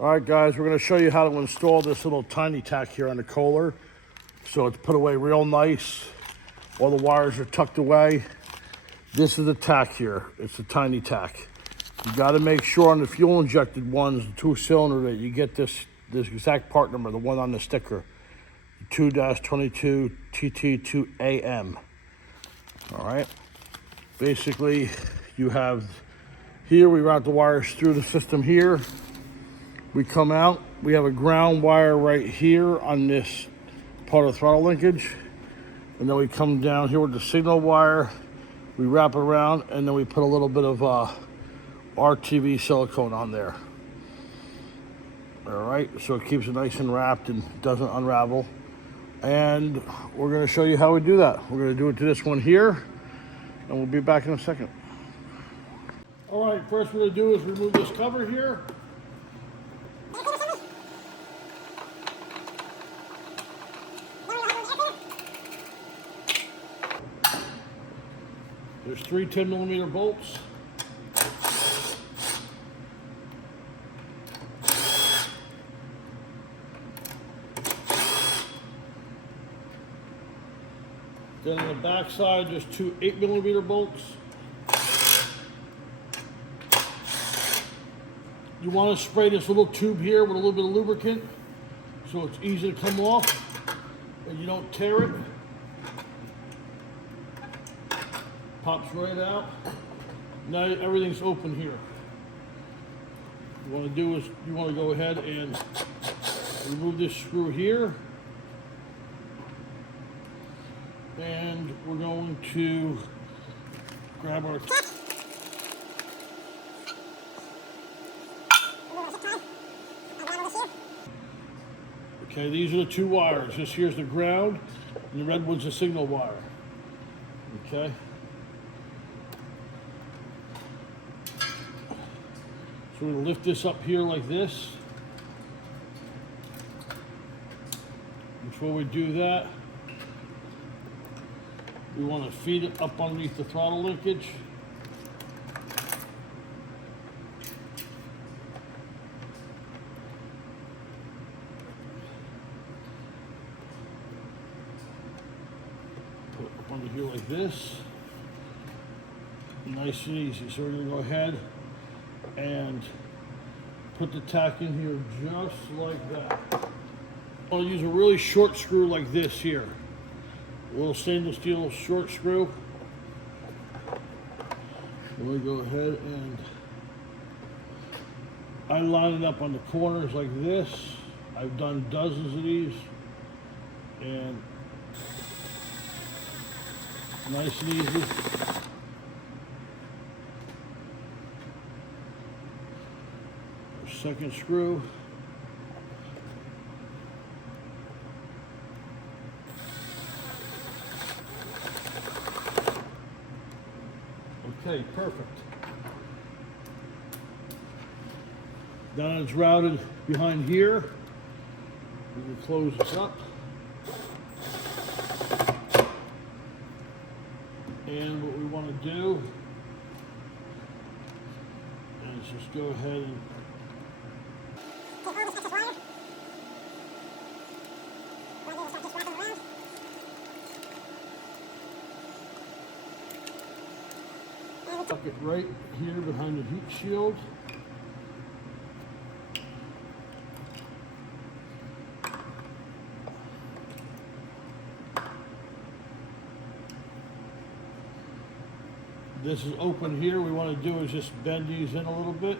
All right, guys, we're going to show you how to install this little tiny tack here on the Kohler. So it's put away real nice. All the wires are tucked away. This is the tack here. It's a tiny tack. You got to make sure on the fuel injected ones, the 2-cylinder, that you get this exact part number, the one on the sticker, 2-22 TT2AM. All right. Basically, you have here, we route the wires through the system here. We come out, we have a ground wire right here on this part of the throttle linkage. And then we come down here with the signal wire, we wrap it around, and then we put a little bit of RTV silicone on there. All right, so it keeps it nice and wrapped and doesn't unravel. And we're gonna show you how we do that. We're gonna do it to this one here, and we'll be back in a second. All right, first we're gonna do is remove this cover here. There's 3 10mm bolts. Then on the back side, there's 2 8mm bolts. You want to spray this little tube here with a little bit of lubricant so it's easy to come off and you don't tear it. Pops right out. Now everything's open here. What you want to do is you want to go ahead and remove this screw here. And we're going to grab our okay, these are the 2 wires. This here's the ground, and the red one's the signal wire. Okay. So we're going to lift this up here like this. Before we do that, we want to feed it up underneath the throttle linkage. Put it up under here like this. Nice and easy. So we're going to go ahead and put the tack in here just like that. I'll use a really short screw like this here. A little stainless steel short screw. We'll go ahead and I line it up on the corners like this. I've done dozens of these, and nice and easy. Second screw. Okay, perfect. Now it's routed behind here. We can close this up. And what we want to do is just go ahead and tuck it right here behind the heat shield. This is open here. We want to do is just bend these in a little bit.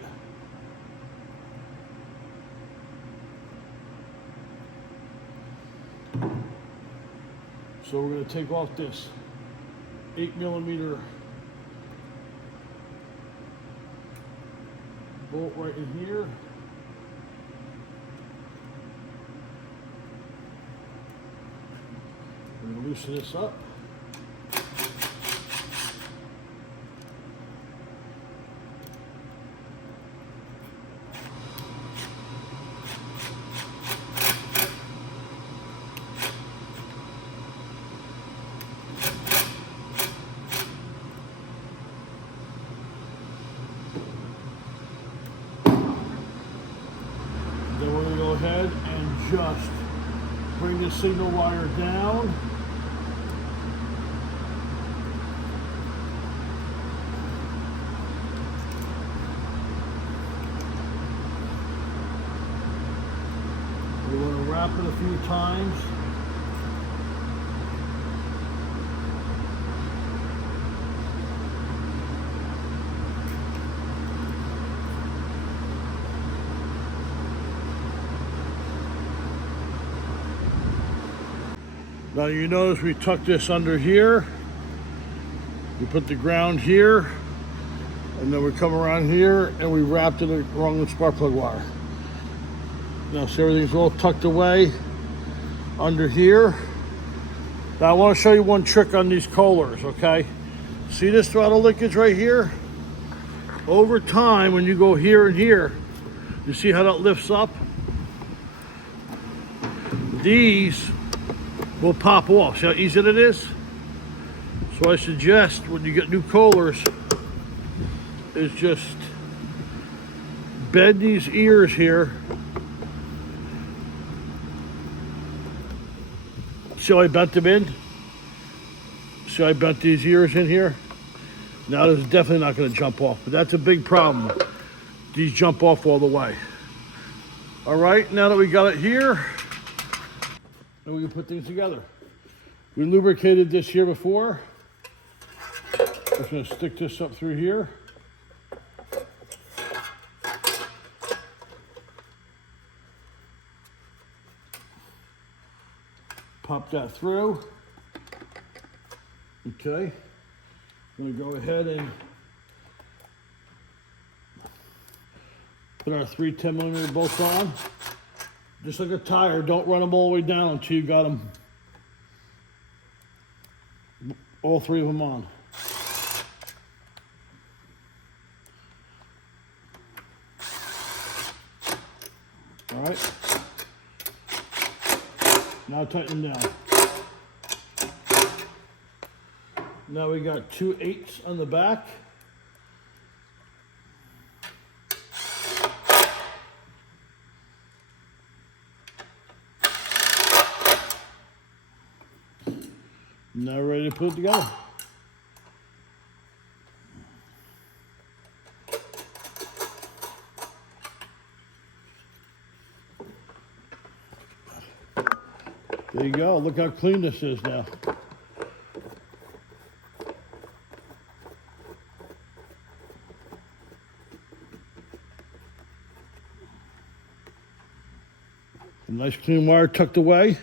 So we're going to take off this 8mm bolt right in here. We're going to loosen this up. ahead and just bring the signal wire down. We want to wrap it a few times. Now you notice we tuck this under here. We put the ground here, and then we come around here and we wrapped it along the spark plug wire. Now see, everything's all tucked away under here. Now I want to show you one trick on these Kohlers, okay? See this throttle linkage right here? Over time, when you go here and here, you see how that lifts up? These will pop off. See how easy it is? So I suggest when you get new Kohlers is just bend these ears here. See how I bent them in? See how I bent these ears in here? Now this is definitely not going to jump off, but that's a big problem. These jump off all the way. All right, now that we got it here, and we can put things together. We lubricated this here before. Just gonna stick this up through here. Pop that through. Okay. I'm gonna go ahead and put our 3 10mm bolts on. Just like a tire, don't run them all the way down until you got them, all 3 of them on. All right. Now tighten them down. Now we got 2 8s on the back. Now we're ready to put it together. There you go. Look how clean this is now. A nice clean wire tucked away.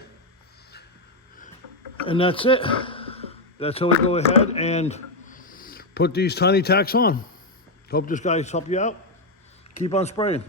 And that's it. That's how we go ahead and put these tiny tachs on. Hope this guys help you out. Keep on spraying.